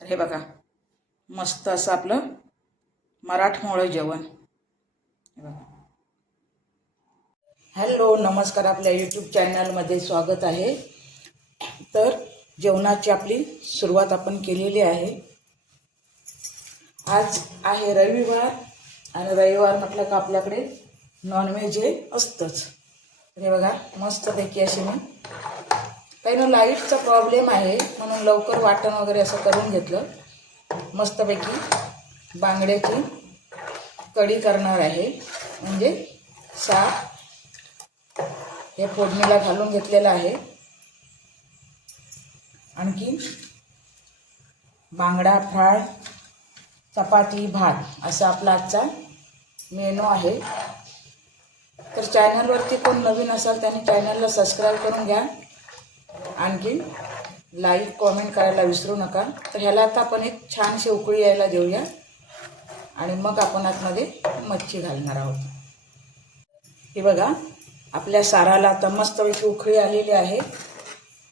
तर हे बघा मस्त असं आपलं मराठमोळं जेवण. हे बघा. हॅलो नमस्कार, आपल्या यूट्यूब चॅनलमध्ये स्वागत आहे. तर जेवणाची आपली सुरुवात आपण केलेली आहे. आज आहे रविवार आणि रविवार म्हटलं का आपल्याकडे नॉनव्हेज हे असतंच. हे बघा मस्तपैकी अशी मी काही ना लाईटचा प्रॉब्लेम आहे म्हणून लवकर वाटण वगैरे असं करून घेतलं. मस्तपैकी बांगड्याची कढी करणार आहे. म्हणजे सार हे फोडणीला घालून घेतलेलं आहे. आणखी बांगडा फ्राय, चपाती, भात असा आपला आजचा मेनू आहे. तर चॅनलवरती कोण नवीन असाल त्याने चॅनलला सबस्क्राईब करून घ्या. आणखी लाईक कॉमेंट करायला विसरू नका. तर ह्याला आता आपण एक छानशी उकळी यायला देऊया आणि मग आपण आतमध्ये मच्छी घालणार आहोत. हे बघा आपल्या साराला आता मस्तपैकी उकळी आलेली आहे.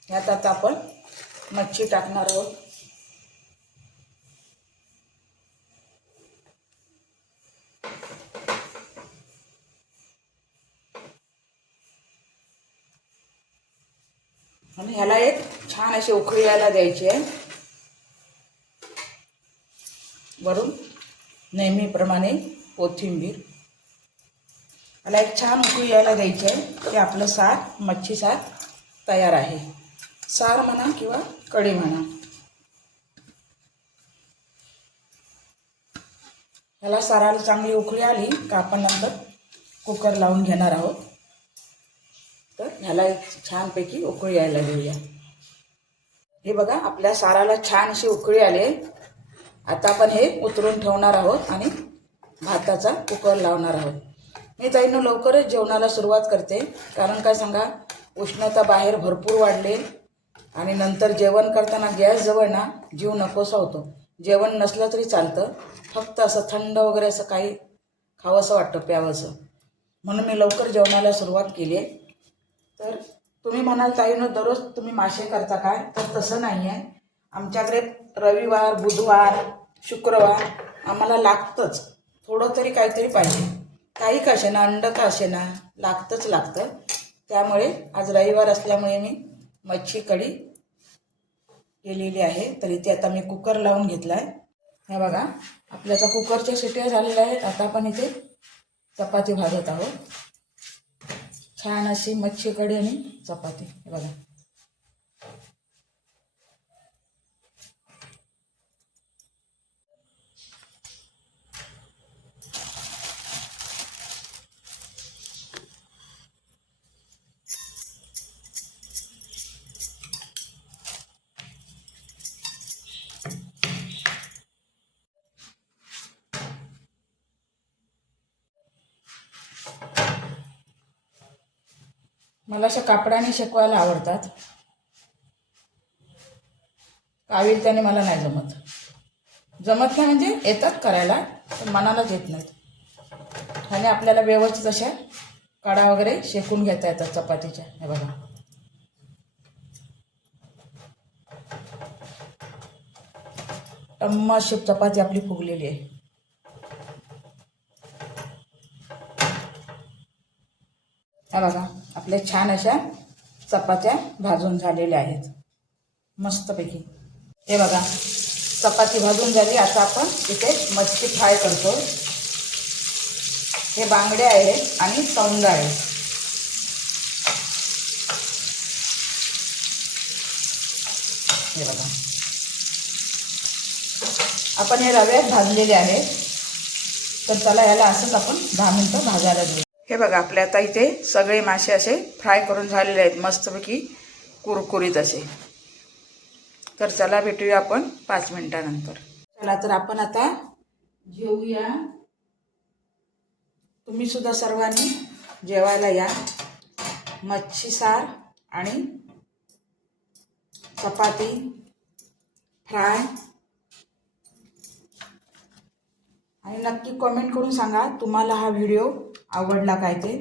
ह्यात आता आपण मच्छी टाकणार आहोत. आणि ह्याला एक छान अशी उकळी यायला द्यायची आहे. वरून नेहमीप्रमाणे कोथिंबीर. ह्याला एक छान उकळी यायला द्यायची आहे की आपलं सार, मच्छी सार तयार आहे. सार म्हणा किंवा कढी म्हणा. ह्याला साराला चांगली उकळी आली का आपण नंतर कुकर लावून घेणार आहोत. तर ह्याला एक छानपैकी उकळी यायला देऊया. हे बघा आपल्या साराला छान अशी उकळी आली. आता आपण हे उतरून ठेवणार आहोत आणि भाताचा कुकर लावणार आहोत. मी ताईंनो लवकरच जेवणाला सुरुवात करते. कारण काय सांगा, उष्णता बाहेर भरपूर वाढले आणि नंतर जेवण करताना गॅसजवळ ना जीव नकोसा होतो. जेवण नसलं तरी चालतं, फक्त असं थंड वगैरे असं काही खावंसं वाटतं, प्यावंसं. म्हणून मी लवकर जेवणाला सुरुवात केली आहे. तर तुम्ही म्हणाल ताईंनो दररोज तुम्ही मासे करता काय? तर तसं नाही आहे. आमच्याकडे रविवार, बुधवार, शुक्रवार आम्हाला लागतंच. थोडं तरी काहीतरी पाहिजे. काही का असेना, अंड का असेना, लागतं. त्यामुळे आज रविवार असल्यामुळे मी मच्छी कढी केलेली आहे. तर इथे आता मी कुकर लावून घेतला आहे. हे बघा आपल्याचा कुकरच्या शिट्या झालेल्या आहेत. आता आपण इथे चपाती भाजत आहोत. छान अशी मच्छी कढी आणि चपाती. हे बघा मला अशा कापडाने शेकवायला आवडतात. कावील त्याने मला नाही जमत नाही म्हणजे येतात करायला पण मनालाच येत नाहीत. आणि आपल्याला व्यवस्थित अशा काडा वगैरे शेकून घेता येतात चपातीच्या. हे बघा टम्माशी चपाती आपली फुगलेली आहे. हा बघा आपल्या छान अशा चपात्या भाजून झालेल्या आहेत मस्तपैकी. हे बघा चपाती भाजून झाली. आता आपण इथे मच्छी फ्राय करतो. हे बांगडे आहेत आणि सौंदा आहे. हे बघा आपण हे रव्यात भाजलेले आहेत. तर चला याला असंच आपण 10 मिनिटं भाजायला देऊ. हे बघा आपल्या आता इथे सगळे मासे असे फ्राय करून झालेले आहेत मस्तपैकी कुरकुरीत असे. तर चला भेटूया आपण 5 मिनिटानंतर. चला तर आपण आता जेवूया. तुम्ही सुद्धा सर्वांनी जेवायला या. मच्छी सार आणि चपाती फ्राय. आणि नक्की कमेंट करून सांगा तुम्हाला हा व्हिडिओ आवडला काय ते.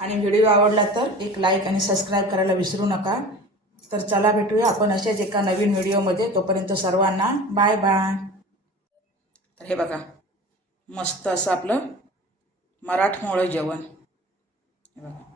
आणि व्हिडिओ आवडला तर एक लाईक आणि सबस्क्राईब करायला विसरू नका. तर चला भेटूया आपण अशाच एका नवीन व्हिडिओमध्ये. तोपर्यंत सर्वांना बाय बाय. तर हे बघा मस्त असं आपलं मराठमोळं जेवण. हे बघा.